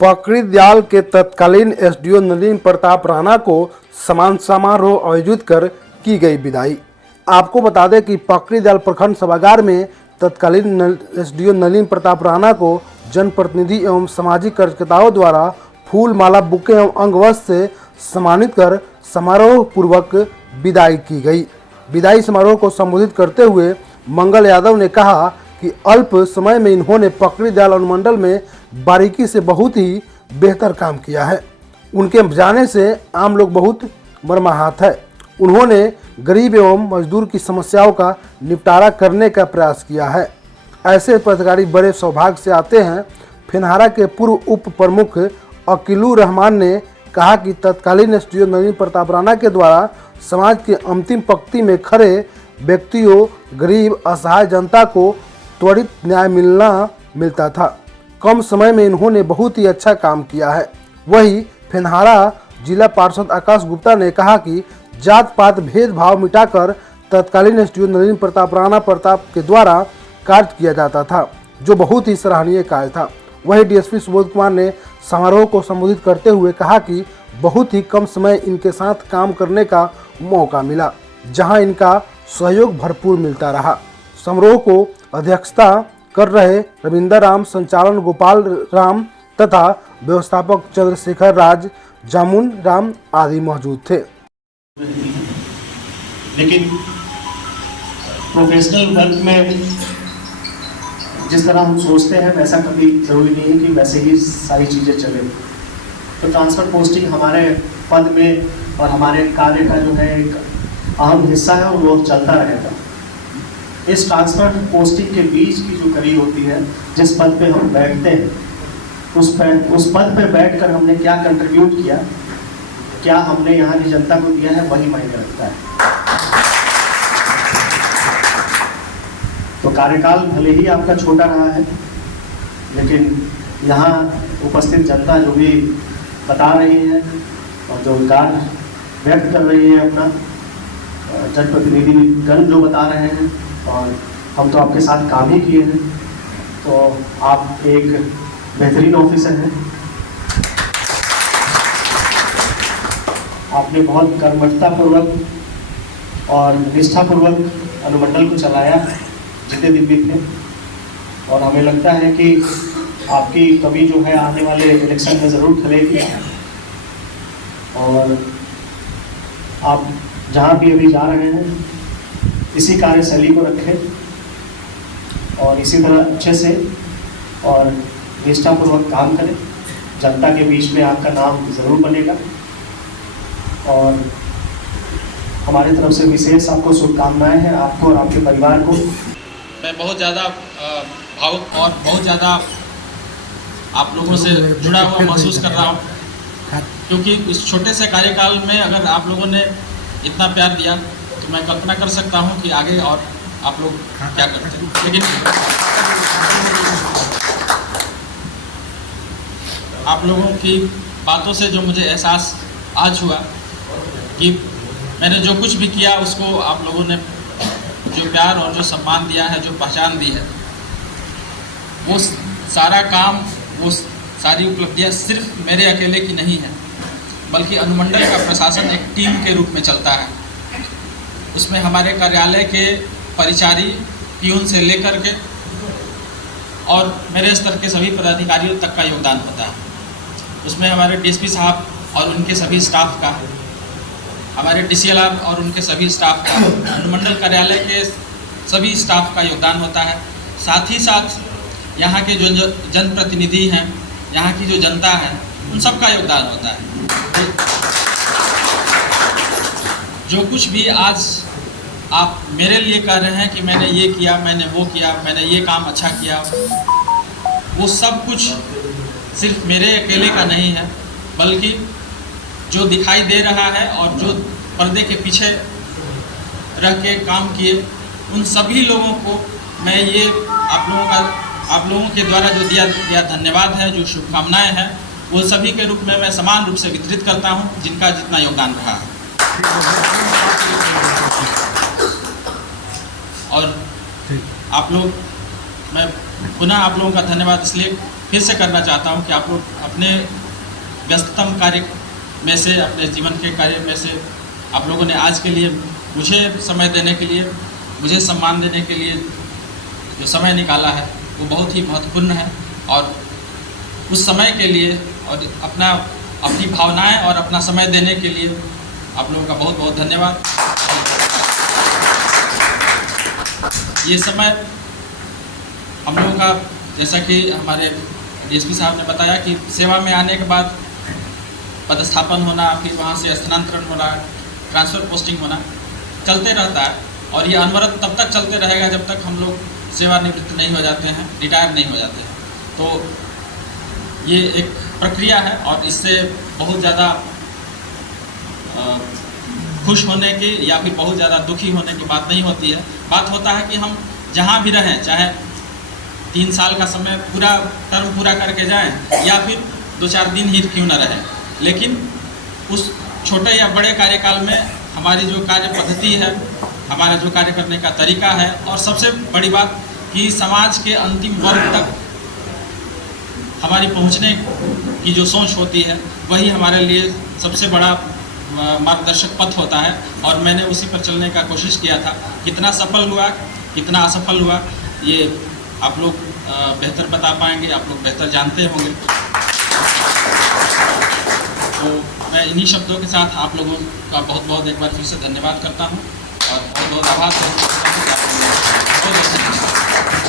पकड़ी दयाल के तत्कालीन एसडीओ नलिन प्रताप राणा को सम्मान समारोह आयोजित कर की गई विदाई। आपको बता दें कि पकड़ी दयाल प्रखंड सभागार में तत्कालीन एसडीओ नलिन प्रताप राणा को जनप्रतिनिधि एवं सामाजिक कार्यकर्ताओं द्वारा फूल माला बुके एवं अंग वस्त्र से सम्मानित कर समारोह पूर्वक विदाई की गई। विदाई समारोह को संबोधित करते हुए मंगल यादव ने कहा कि अल्प समय में इन्होंने पकड़ी दयाल अनुमंडल में बारीकी से बहुत ही बेहतर काम किया है। उनके जाने से आम लोग बहुत मर्माहत है। उन्होंने गरीब एवं मजदूर की समस्याओं का निपटारा करने का प्रयास किया है। ऐसे पदाधिकारी बड़े सौभाग्य से आते हैं। फेनहारा के पूर्व उप प्रमुख अकीलुर रहमान ने कहा कि तत्कालीन एसडीओ नलिन प्रताप राणा के द्वारा समाज के अंतिम पंक्ति में खड़े व्यक्तियों, गरीब असहाय जनता को त्वरित न्याय मिलता था। कम समय में इन्होंने बहुत ही अच्छा काम किया है। वही फेनहारा जिला पार्षद आकाश गुप्ता ने कहा कि जात पात भेदभाव मिटाकर तत्कालीन एसडीओ नलिन प्रताप राणा प्रताप के द्वारा कार्य किया जाता था, जो बहुत ही सराहनीय कार्य था। वही डीएसपी सुबोध कुमार ने समारोह को संबोधित करते हुए कहा कि बहुत ही कम समय इनके साथ काम करने का मौका मिला, जहां इनका सहयोग भरपूर मिलता रहा। समारोह को अध्यक्षता कर रहे रविंदर राम, संचालन गोपाल राम तथा व्यवस्थापक चंद्रशेखर राज, जामुन राम आदि मौजूद थे। लेकिन प्रोफेशनल वर्क में जिस तरह हम सोचते हैं वैसा कभी जरूरी नहीं है कि वैसे ही सारी चीज़ें चले। तो ट्रांसफर पोस्टिंग हमारे पद में और हमारे कार्य का जो है एक अहम हिस्सा है और वो चलता रहेगा। इस ट्रांसफर पोस्टिंग के बीच की जो कड़ी होती है, जिस पद पे हम बैठते हैं, उस पद पे बैठकर हमने क्या कंट्रीब्यूट किया, क्या हमने यहाँ की जनता को दिया है, वही मायने रखता है। तो कार्यकाल भले ही आपका छोटा रहा है, लेकिन यहाँ उपस्थित जनता जो भी बता रही है और जो विकार व्यक्त कर रही है अपना, जनप्रतिनिधिगण जो बता रहे हैं, और हम तो आपके साथ काम ही किए हैं, तो आप एक बेहतरीन ऑफिसर हैं। आपने बहुत कर्मठतापूर्वक और निष्ठापूर्वक अनुमंडल को चलाया जितने दिन भी थे, और हमें लगता है कि आपकी कमी जो है आने वाले इलेक्शन में ज़रूर खलेगी। और आप जहाँ भी अभी जा रहे हैं इसी कार्यशैली को रखें और इसी तरह अच्छे से और निष्ठापूर्वक काम करें। जनता के बीच में आपका नाम ज़रूर बनेगा और हमारी तरफ से विशेष आपको शुभकामनाएं हैं, आपको और आपके परिवार को। मैं बहुत ज़्यादा भावुक और बहुत ज़्यादा आप लोगों से जुड़ा हुआ महसूस कर रहा हूँ, क्योंकि इस छोटे से कार्यकाल में अगर आप लोगों ने इतना प्यार दिया तो मैं कल्पना कर सकता हूँ कि आगे और आप लोग क्या करते हैं। लेकिन आप लोगों की बातों से जो मुझे एहसास आज हुआ कि मैंने जो कुछ भी किया उसको आप लोगों ने जो प्यार और जो सम्मान दिया है, जो पहचान दी है, वो सारा काम, वो सारी उपलब्धियाँ सिर्फ मेरे अकेले की नहीं है, बल्कि अनुमंडल का प्रशासन एक टीम के रूप में चलता है। उसमें हमारे कार्यालय के परिचारी, पियून से लेकर के और मेरे स्तर के सभी पदाधिकारियों तक का योगदान होता है। उसमें हमारे डीएसपी साहब और उनके सभी स्टाफ का, हमारे डीसीएलआर और उनके सभी स्टाफ का, अनुमंडल कार्यालय के सभी स्टाफ का योगदान होता है। साथ ही साथ यहाँ के जो जनप्रतिनिधि हैं, यहाँ की जो जनता है, उन सब का योगदान होता है। जो कुछ भी आज आप मेरे लिए कह रहे हैं कि मैंने ये किया, मैंने वो किया, मैंने ये काम अच्छा किया, वो सब कुछ सिर्फ मेरे अकेले का नहीं है, बल्कि जो दिखाई दे रहा है और जो पर्दे के पीछे रह के काम किए, उन सभी लोगों को मैं ये आप लोगों के द्वारा जो दिया धन्यवाद है, जो शुभकामनाएं हैं, वो सभी के रूप में मैं समान रूप से वितरित करता हूं, जिनका जितना योगदान रहा है। और आप लोग, मैं पुनः आप लोगों का धन्यवाद इसलिए फिर से करना चाहता हूँ कि आप लोग अपने व्यस्ततम कार्य में से, अपने जीवन के कार्य में से आप लोगों ने आज के लिए मुझे समय देने के लिए, मुझे सम्मान देने के लिए जो समय निकाला है वो बहुत ही महत्वपूर्ण है। और उस समय के लिए और अपनी भावनाएं और अपना समय देने के लिए आप लोगों का बहुत बहुत धन्यवाद। ये समय हम लोगों का, जैसा कि हमारे डीएसपी साहब ने बताया कि सेवा में आने के बाद पदस्थापन होना, फिर वहाँ से स्थानांतरण होना, ट्रांसफ़र पोस्टिंग होना चलते रहता है। और ये अनवरत तब तक चलते रहेगा जब तक हम लोग सेवानिवृत्त नहीं हो जाते हैं, रिटायर नहीं हो जाते हैं। तो ये एक प्रक्रिया है और इससे बहुत ज़्यादा खुश होने की या फिर बहुत ज़्यादा दुखी होने की बात नहीं होती है। बात होता है कि हम जहाँ भी रहें, चाहे 3 साल का समय पूरा टर्म पूरा करके जाएं या फिर 2-4 दिन ही क्यों न रहें, लेकिन उस छोटे या बड़े कार्यकाल में हमारी जो कार्य पद्धति है, हमारा जो कार्य करने का तरीका है, और सबसे बड़ी बात कि समाज के अंतिम वर्ग तक हमारी पहुंचने की जो सोच होती है वही हमारे लिए सबसे बड़ा मार्गदर्शक पथ होता है। और मैंने उसी पर चलने का कोशिश किया था। कितना सफल हुआ, कितना असफल हुआ, ये आप लोग बेहतर बता पाएंगे, आप लोग बेहतर जानते होंगे। तो मैं इन्हीं शब्दों के साथ आप लोगों का बहुत बहुत एक बार फिर से धन्यवाद करता हूँ और बहुत बहुत आभार व्यक्त करता हूँ कि आप लोगों ने बहुत अच्छा